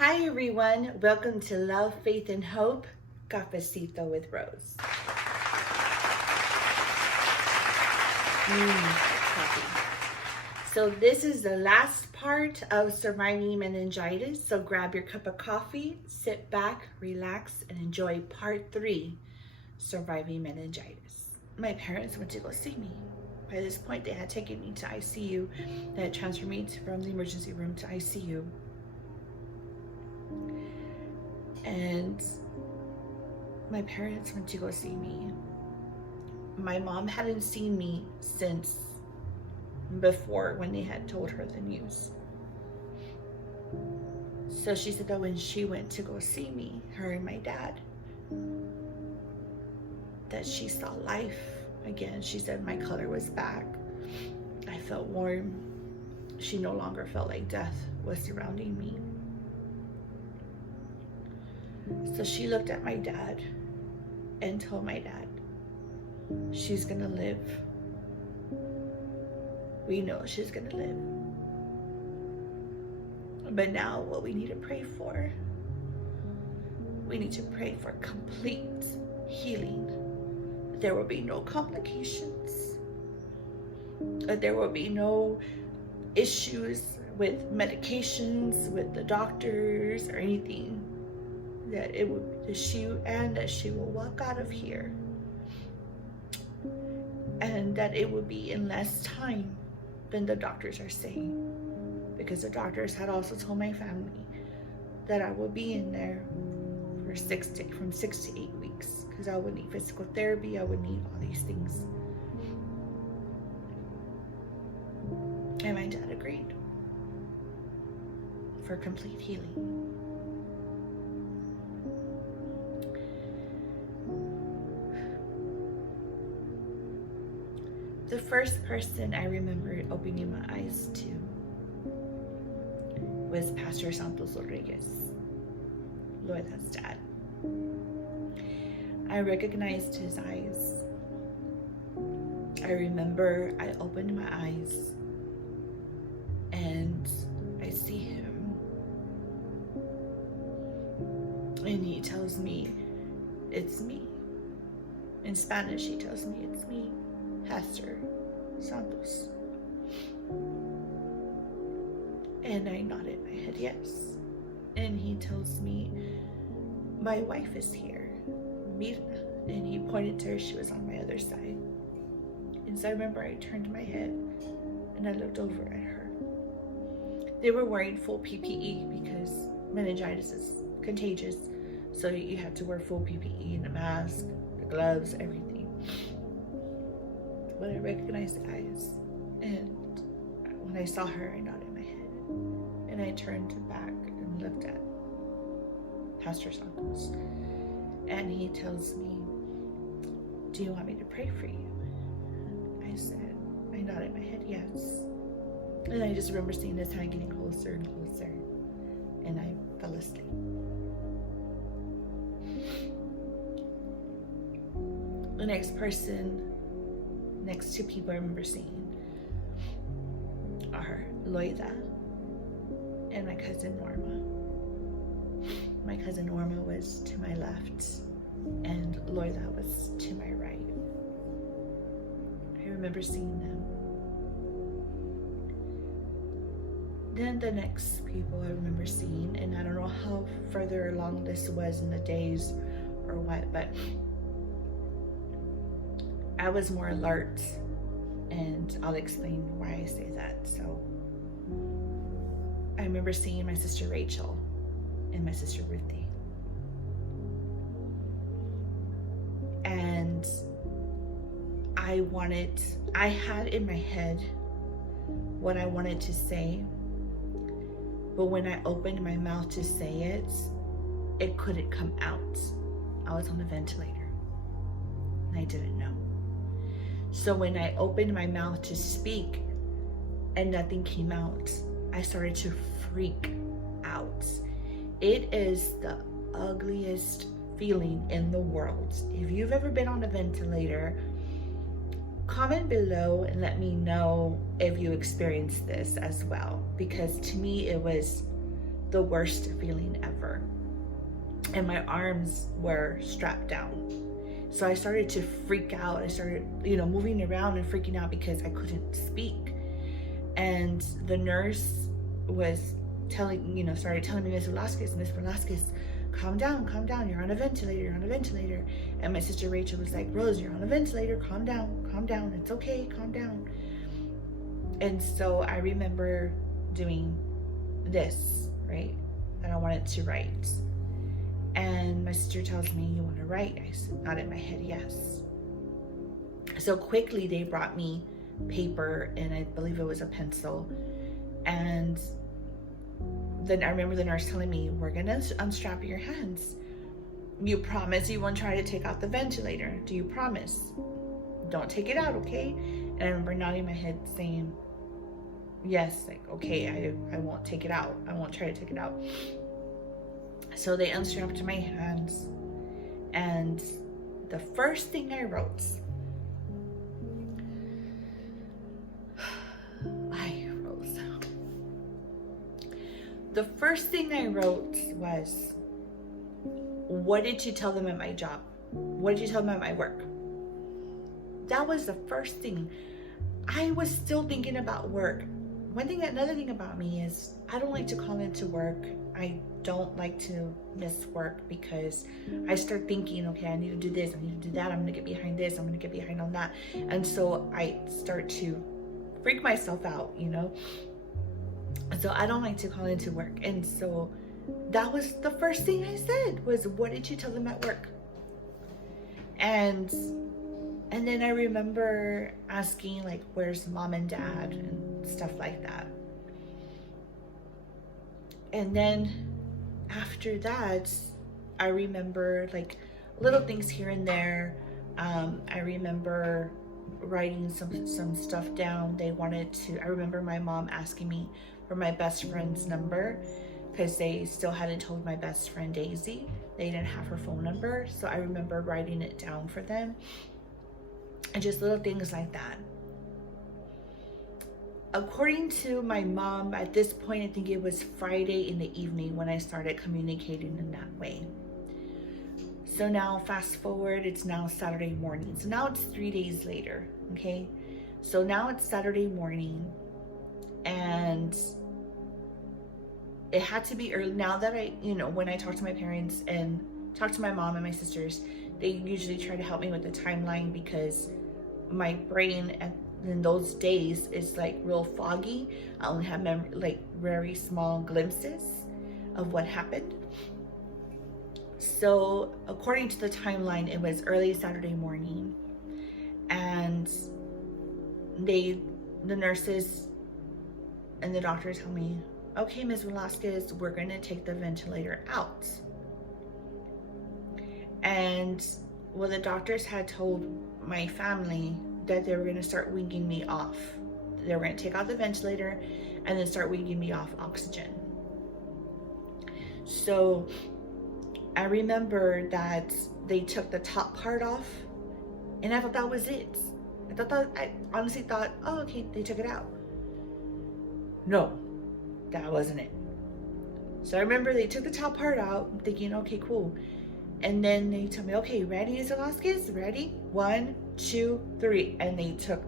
Hi everyone, welcome to Love, Faith, and Hope, Cafecito with Rose. Coffee. So this is the last part of surviving meningitis. So grab your cup of coffee, sit back, relax, and enjoy part 3, surviving meningitis. My parents went to go see me. By this point, they had taken me to ICU. They had transferred me from the emergency room to ICU. And my parents went to go see me. My mom hadn't seen me since before when they had told her the news. So she said that when she went to go see me, her and my dad, that she saw life again. She said my color was back. I felt warm. She no longer felt like death was surrounding me. So she looked at my dad and told my dad, she's gonna live. We know she's gonna live. But now what we need to pray for, we need to pray for complete healing. There will be no complications. There will be no issues with medications, with the doctors or anything. That it would that she will walk out of here, and that it would be in less time than the doctors are saying, because the doctors had also told my family that I would be in there for from 6 to 8 weeks, because I would need physical therapy, I would need all these things. And my dad agreed for complete healing. The first person I remember opening my eyes to was Pastor Santos Rodriguez, Loida's dad. I recognized his eyes. I remember I opened my eyes and I see him. And he tells me, it's me. In Spanish, he tells me, it's me, Pastor Santos. And I nodded my head yes. And he tells me, my wife is here, Mirna. And he pointed to her, she was on my other side. And so I remember I turned my head and I looked over at her. They were wearing full PPE because meningitis is contagious. So you have to wear full PPE and a mask, the gloves, everything. But I recognized the eyes, and when I saw her, I nodded my head, and I turned back and looked at Pastor Santos, and he tells me, do you want me to pray for you? I said, I nodded my head yes, and I just remember seeing his hand getting closer and closer, and I fell asleep. The next two people I remember seeing are Loida and my cousin Norma. My cousin Norma was to my left and Loida was to my right. I remember seeing them. Then the next people I remember seeing, and I don't know how further along this was in the days or what, but I was more alert, and I'll explain why I say that. So I remember seeing my sister Rachel and my sister Ruthie. And I had in my head what I wanted to say, but when I opened my mouth to say it couldn't come out. I was on the ventilator and I didn't know. So when I opened my mouth to speak and nothing came out, I started to freak out. It is the ugliest feeling in the world. If you've ever been on a ventilator, comment below and let me know if you experienced this as well, because to me it was the worst feeling ever. And my arms were strapped down. So I started to freak out. I started, moving around and freaking out because I couldn't speak. And the nurse was started telling me, Miss Velasquez, calm down, you're on a ventilator. And my sister Rachel was like, Rose, you're on a ventilator, calm down, it's okay, calm down. And so I remember doing this, right, that I wanted to write. And my sister tells me, you want to write? I said, not in my head, yes. So quickly they brought me paper, and I believe it was a pencil. And then I remember the nurse telling me, we're gonna unstrap your hands. You promise you won't try to take out the ventilator? Do you promise? Don't take it out, okay? And I remember nodding my head saying, yes, like, okay, I won't take it out. I won't try to take it out. So they unstrapped my hands, and the first thing I wrote, the first thing I wrote was, what did you tell them at my job? What did you tell them at my work? That was the first thing. I was still thinking about work. Another thing about me is I don't like to call into work. I don't like to miss work because I start thinking, okay, I need to do this, I need to do that, I'm gonna get behind this, I'm gonna get behind on that. And so I start to freak myself out, So I don't like to call into work. And so that was the first thing I said was, what did you tell them at work? And then I remember asking, like, where's mom and dad and stuff like that. And then after that, I remember like little things here and there. I remember writing some stuff down. I remember my mom asking me for my best friend's number because they still hadn't told my best friend Daisy. They didn't have her phone number. So I remember writing it down for them. And just little things like that. According to my mom, at this point, I think it was Friday in the evening when I started communicating in that way. So now fast forward, it's now Saturday morning. So now it's 3 days later, okay? So now it's Saturday morning, and it had to be early. Now that when I talk to my parents and talk to my mom and my sisters, they usually try to help me with the timeline because my brain in those days is like real foggy. I only have like very small glimpses of what happened. So according to the timeline, it was early Saturday morning, and the nurses and the doctor tell me, okay, Ms. Velasquez, we're gonna take the ventilator out. And the doctors had told my family that they were gonna start weaning me off. They were gonna take out the ventilator and then start weaning me off oxygen. So I remember that they took the top part off, and I thought that was it. I honestly thought, oh, okay, they took it out. No, that wasn't it. So I remember they took the top part out. I'm thinking, okay, cool. And then they told me, okay, ready, Ms. Velasquez? Ready? 1, 2, 3. And they took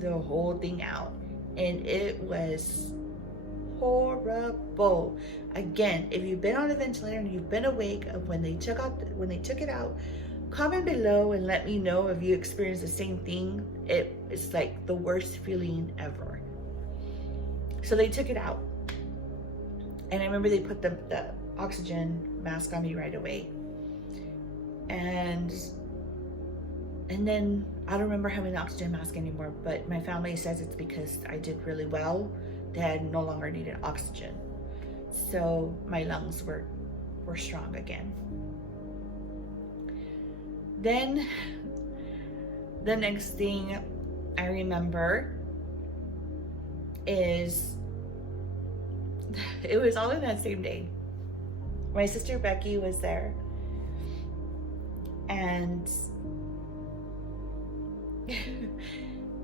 the whole thing out. And it was horrible. Again, if you've been on a ventilator and you've been awake of when they took it out, comment below and let me know if you experienced the same thing. It's like the worst feeling ever. So they took it out. And I remember they put the oxygen mask on me right away. And then I don't remember having the oxygen mask anymore, but my family says it's because I did really well. They had no longer needed oxygen. So my lungs were strong again. Then the next thing I remember is it was all in that same day. My sister Becky was there, and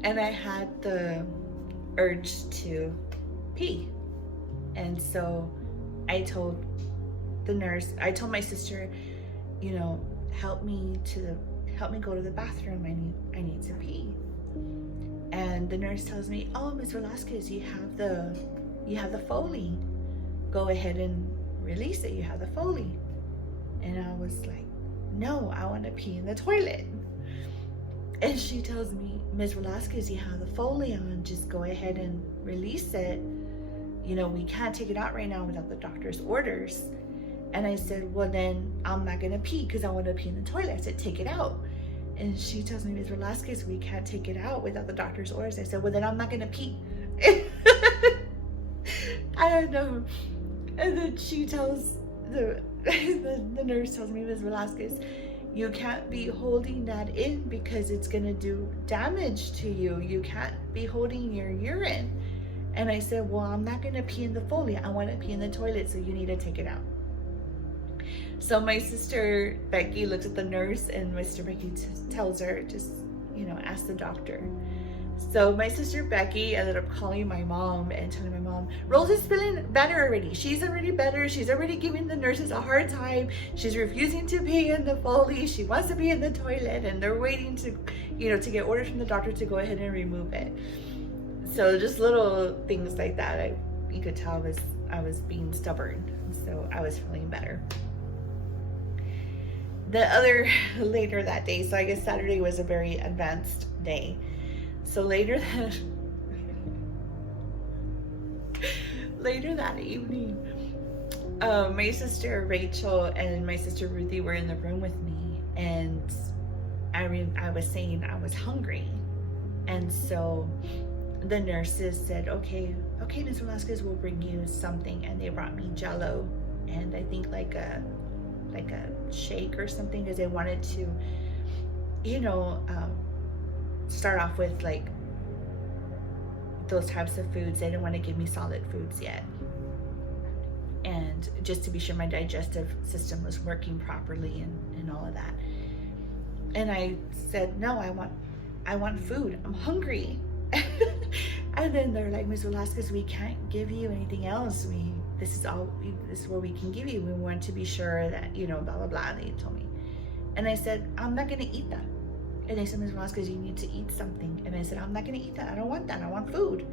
I had the urge to pee. And so I told the nurse, I told my sister, you know, help me go to the bathroom. I need to pee. And the nurse tells me, oh, Ms. Velasquez, you have the Foley. Go ahead and release it. You have the Foley. And I was like, no, I want to pee in the toilet. And she tells me, Ms. Velasquez, you have the Foley on. Just go ahead and release it. You know, we can't take it out right now without the doctor's orders. And I said, well, then I'm not going to pee because I want to pee in the toilet. I said, take it out. And she tells me, Ms. Velasquez, we can't take it out without the doctor's orders. I said, well, then I'm not going to pee. I don't know. And then she tells, the nurse tells me, Ms. Velasquez, you can't be holding that in because it's going to do damage to you. You can't be holding your urine. And I said, well, I'm not going to pee in the Foley. I want to pee in the toilet, so you need to take it out. So my sister Becky looks at the nurse, and my sister Becky tells her, just, you know, ask the doctor. So my sister Becky ended up calling my mom and telling my mom, Rose is feeling better already. She's already better. She's already giving the nurses a hard time. She's refusing to pee in the Foley. She wants to be in the toilet, and they're waiting to, you know, to get orders from the doctor to go ahead and remove it. So just little things like that. You could tell I was being stubborn. So I was feeling better. Later that day, so I guess Saturday was a very advanced day. So later that evening, my sister Rachel and my sister Ruthie were in the room with me, and I was saying I was hungry, and so the nurses said, okay, Ms. Velasquez, we'll bring you something, and they brought me Jell-O, and I think like a shake or something, because they wanted to, you know, start off with like those types of foods. They didn't want to give me solid foods yet, and just to be sure my digestive system was working properly and all of that. And I said, no, I want food. I'm hungry. And then they're like, Ms. Velasquez, we can't give you anything else. This is what we can give you. We want to be sure that, you know, blah, blah, blah. They told me. And I said, I'm not going to eat that. And they said, Ms. Velasquez, you need to eat something. And I said, I'm not going to eat that. I don't want that. I want food.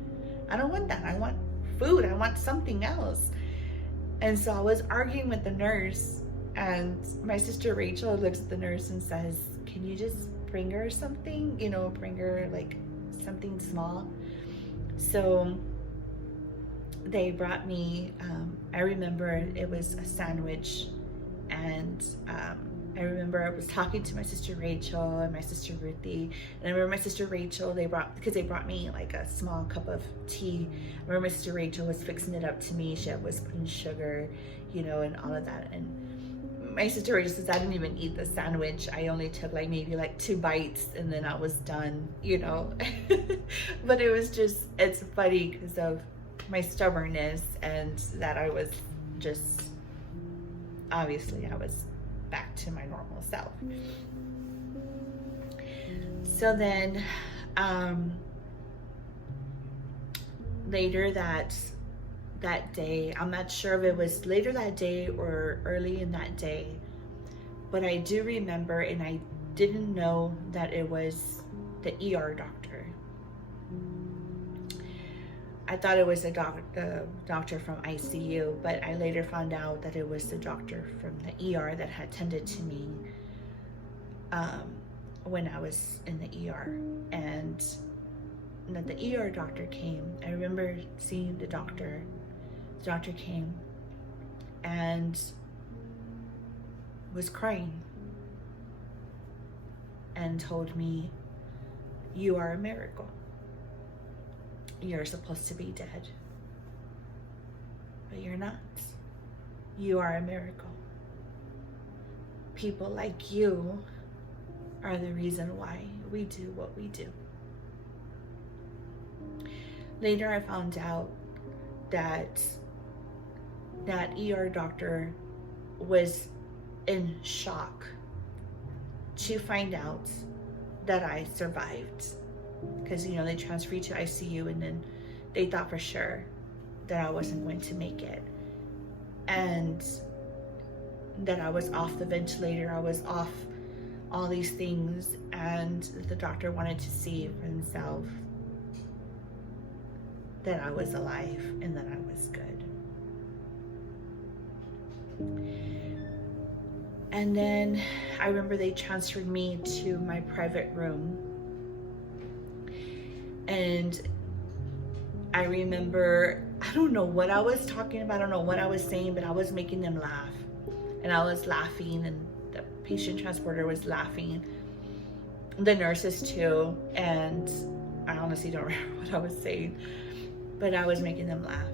I don't want that. I want food. I want something else. And so I was arguing with the nurse, and my sister Rachel looks at the nurse and says, can you just bring her something? You know, bring her like something small. So they brought me, I remember it was a sandwich, and I remember I was talking to my sister Rachel and my sister Ruthie, and I remember my sister Rachel, they brought me like a small cup of tea. I remember my sister Rachel was fixing it up to me. She was putting sugar, you know, and all of that. And my sister Rachel says, I didn't even eat the sandwich. I only took like maybe like 2 bites, and then I was done, you know. But it was just, it's funny because of my stubbornness, and that I was just, obviously I was back to my normal self. So then later that day, I'm not sure if it was later that day or early in that day, but I do remember, and I didn't know that it was the ER doctor. I thought it was the doctor from ICU, but I later found out that it was the doctor from the ER that had tended to me when I was in the ER. And that the ER doctor came. I remember seeing the doctor. The doctor came and was crying and told me, you are a miracle. You're supposed to be dead, but you're not. You are a miracle. People like you are the reason why we do what we do. Later I found out that that ER doctor was in shock to find out that I survived. Because, you know, they transferred you to ICU, and then they thought for sure that I wasn't going to make it. and that I was off the ventilator, I was off all these things, and the doctor wanted to see for himself that I was alive and that I was good. And then I remember they transferred me to my private room, and I remember, I don't know what I was talking about, I don't know what I was saying, but I was making them laugh, and I was laughing, and the patient transporter was laughing, the nurses too, and I honestly don't remember what I was saying, but I was making them laugh.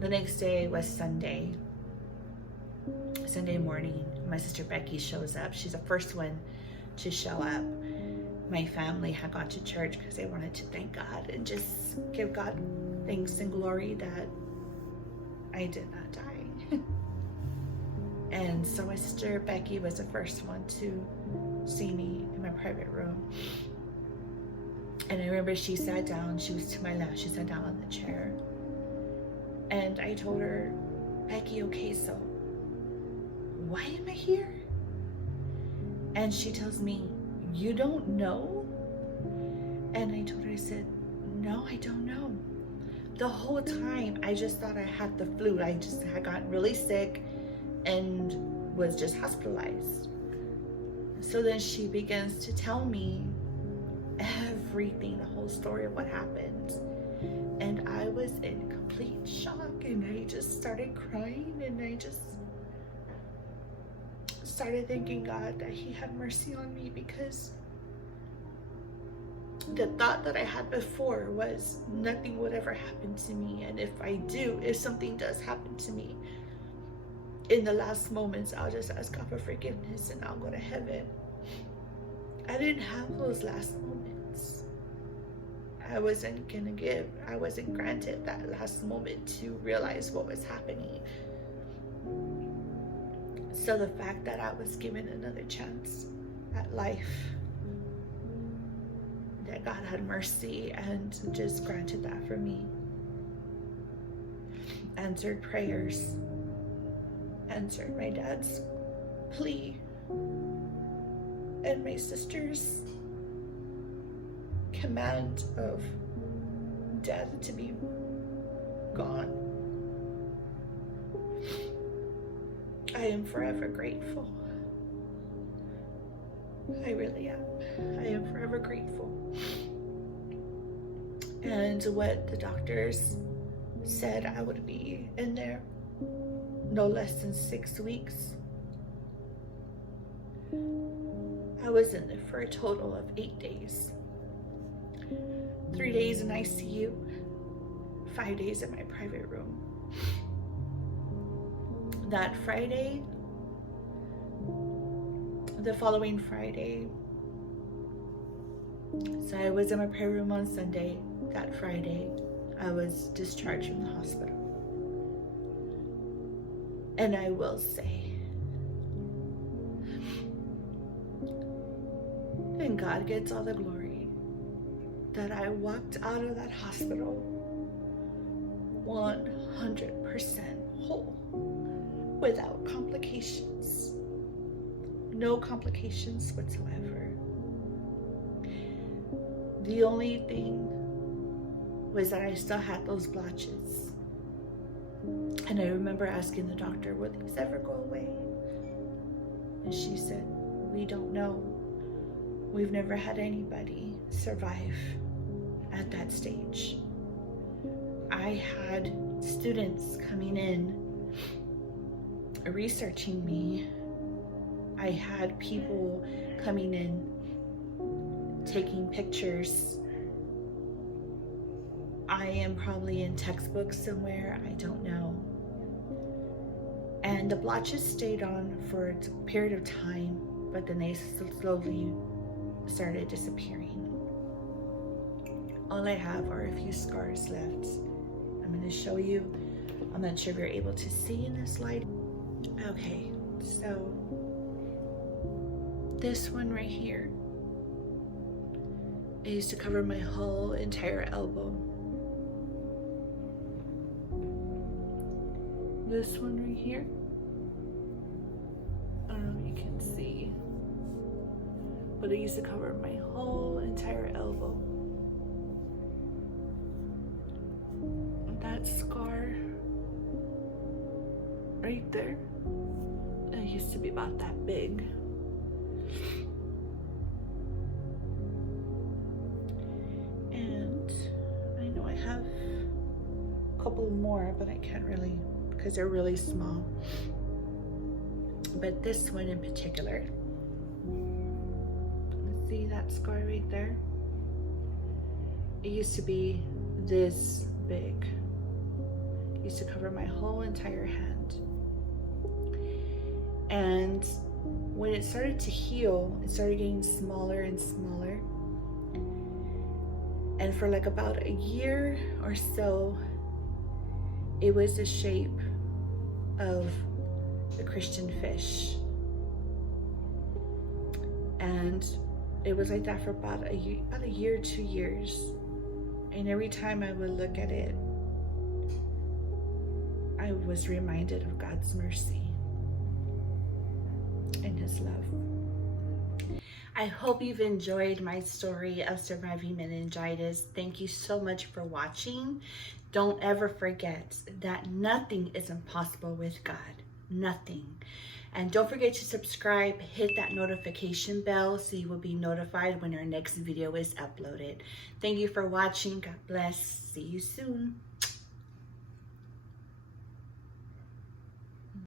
The next day was Sunday morning. My sister Becky shows up. She's the first one to show up. My family had gone to church because they wanted to thank God and just give God thanks and glory that I did not die. And so my sister Becky was the first one to see me in my private room. And I remember she sat down, she was to my left, she sat down on the chair. And I told her, Becky, okay, so why am I here? And she tells me, you don't know? And I told her, I said, no, I don't know. The whole time, I just thought I had the flu. I just had gotten really sick and was just hospitalized. So then she begins to tell me everything, the whole story of what happened. And I was in complete shock, and I just started crying, and I just started thanking God that He had mercy on me, because the thought that I had before was nothing would ever happen to me, and if something does happen to me, in the last moments, I'll just ask God for forgiveness and I'll go to heaven. I didn't have those last moments. I wasn't granted that last moment to realize what was happening. So the fact that I was given another chance at life, that God had mercy and just granted that for me. Answered prayers, answered my dad's plea, and my sister's command of death to be gone. I am forever grateful. I really am. I am forever grateful. And what the doctors said, I would be in there no less than 6 weeks. I was in there for a total of 8 days. 3 days in ICU, 5 days in my private room. That Friday, the following Friday, so I was in my private room on Sunday. That Friday, I was discharged from the hospital. And I will say, and God gets all the glory, that I walked out of that hospital 100% whole, without complications. No complications whatsoever. The only thing was that I still had those blotches. And I remember asking the doctor, will these ever go away? And she said, we don't know. We've never had anybody survive at that stage. I had students coming in, researching me. I had people coming in, taking pictures. I am probably in textbooks somewhere, I don't know. And the blotches stayed on for a period of time, but then they slowly started disappearing. All I have are a few scars left. I'm going to show you. I'm not sure if you're able to see in this light. Okay, so this one right here, I used to cover my whole entire elbow. This one right here. I don't know if you can see, but it used to cover my whole entire elbow. That scar right there, it used to be about that big. And I know I have a couple more, but I can't really, because they're really small. But this one in particular, see that scar right there? It used to be this big. It used to cover my whole entire hand. And when it started to heal, it started getting smaller and smaller. And for like about a year or so, it was the shape of the Christian fish. And it was like that for about a year, 2 years. And every time I would look at it, I was reminded of God's mercy and His love. I hope you've enjoyed my story of surviving meningitis. Thank you so much for watching. Don't ever forget that nothing is impossible with God. Nothing. And don't forget to subscribe, hit that notification bell so you will be notified when our next video is uploaded. Thank you for watching. God bless. See you soon.